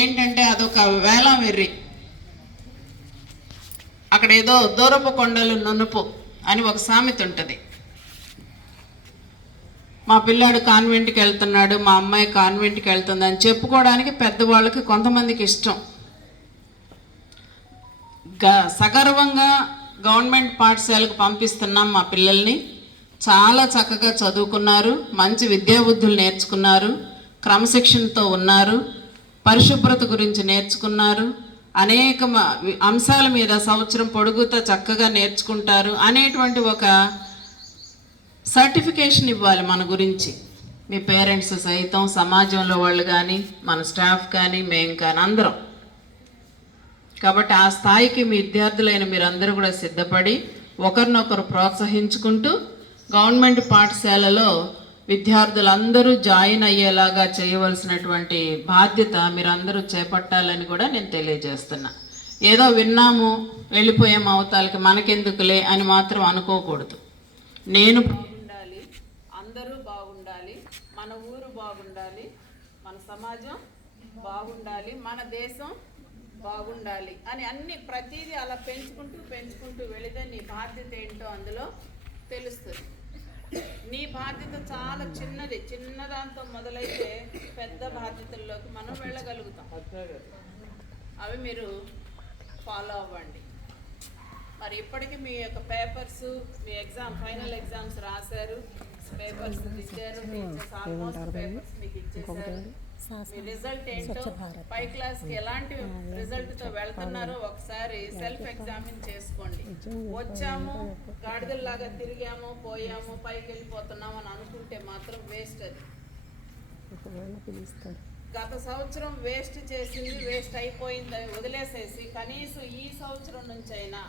ఏంటంటే అదొక వేలం వెర్రి. అక్కడ ఏదో దూరపు కొండలు నునుపు అని ఒక సామెత ఉంటుంది. మా పిల్లాడు కాన్వెంట్కి వెళ్తున్నాడు, మా అమ్మాయి కాన్వెంట్కి వెళ్తుంది అని చెప్పుకోవడానికి పెద్దవాళ్ళకి కొంతమందికి ఇష్టం. సగర్వంగా గవర్నమెంట్ పాఠశాలకు పంపిస్తున్నాం మా పిల్లల్ని. చాలా చక్కగా చదువుకున్నారు, మంచి విద్యాబుద్ధులు నేర్చుకున్నారు, క్రమశిక్షణతో ఉన్నారు, పరిశుభ్రత గురించి నేర్చుకున్నారు, అనేక అంశాల మీద సంవత్సరం పొడుగుతా చక్కగా నేర్చుకుంటారు అనేటువంటి ఒక సర్టిఫికేషన్ ఇవ్వాలి మన గురించి. మీ పేరెంట్స్ సైతం, సమాజంలో వాళ్ళు కానీ, మన స్టాఫ్ కానీ, మేము కానీ అందరం. కాబట్టి ఆ స్థాయికి మీ విద్యార్థులైన మీరందరూ కూడా సిద్ధపడి ఒకరినొకరు ప్రోత్సహించుకుంటూ గవర్నమెంట్ పాఠశాలలో విద్యార్థులందరూ జాయిన్ అయ్యేలాగా చేయవలసినటువంటి బాధ్యత మీరందరూ చేపట్టాలని కూడా నేను తెలియజేస్తున్నా. ఏదో విన్నాము వెళ్ళిపోయాము అవతాలకి మనకెందుకులే అని మాత్రం అనుకోకూడదు. నేను బాగుండాలి, అందరూ బాగుండాలి, మన ఊరు బాగుండాలి, మన సమాజం బాగుండాలి, మన దేశం బాగుండాలి అని అన్ని ప్రతిదీ అలా పెంచుకుంటూ వెళితే నీ బాధ్యత ఏంటో అందులో తెలుస్తుంది. నీ బాధ్యత చాలా చిన్నది, చిన్నదాంతో మొదలైతే పెద్ద బాధ్యతల్లోకి మనం వెళ్ళగలుగుతాం. అవి మీరు ఫాలో అవ్వండి. మరి ఇప్పటికీ మీ యొక్క పేపర్స్, మీ ఫైనల్ ఎగ్జామ్స్ రాశారు, పేపర్స్ ఇచ్చారు, ఆల్మోస్ట్ పేపర్స్ మీకు ఇచ్చేసారు. మీ రిజల్ట్ ఏంటో, పై క్లాస్కి ఎలాంటి రిజల్ట్తో వెళ్తున్నారో ఒకసారి సెల్ఫ్ ఎగ్జామిన్ చేసుకోండి. వచ్చాము, గాడిదల్లాగా తిరిగాము, పోయాము, పైకి వెళ్ళిపోతున్నాము అని అనుకుంటే మాత్రం వేస్ట్. అది గత సంవత్సరం వేస్ట్ చేసింది వేస్ట్ అయిపోయిందని వదిలేసేసి కనీసం ఈ సంవత్సరం నుంచి అయినా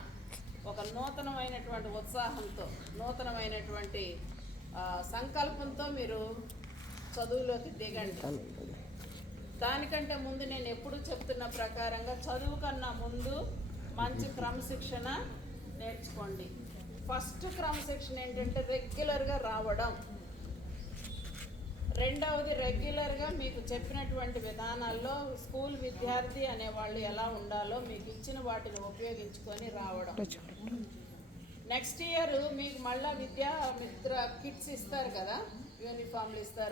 ఒక నూతనమైనటువంటి ఉత్సాహంతో, నూతనమైనటువంటి సంకల్పంతో మీరు చదువులోకి దిగండి. దానికంటే ముందు నేను ఎప్పుడు చెప్తున్న ప్రకారంగా చదువు కన్నా ముందు మంచి క్రమశిక్షణ నేర్చుకోండి. ఫస్ట్ క్రమశిక్షణ ఏంటంటే రెగ్యులర్గా రావడం. రెండవది రెగ్యులర్గా మీకు చెప్పినటువంటి విధానాల్లో స్కూల్ విద్యార్థి అనేవాళ్ళు ఎలా ఉండాలో మీకు ఇచ్చిన వాటిని ఉపయోగించుకొని రావడం. నెక్స్ట్ ఇయర్ మీకు మళ్ళీ విద్యా మిత్ర కిట్స్ ఇస్తారు కదా, యూనిఫామ్లు ఇస్తారు.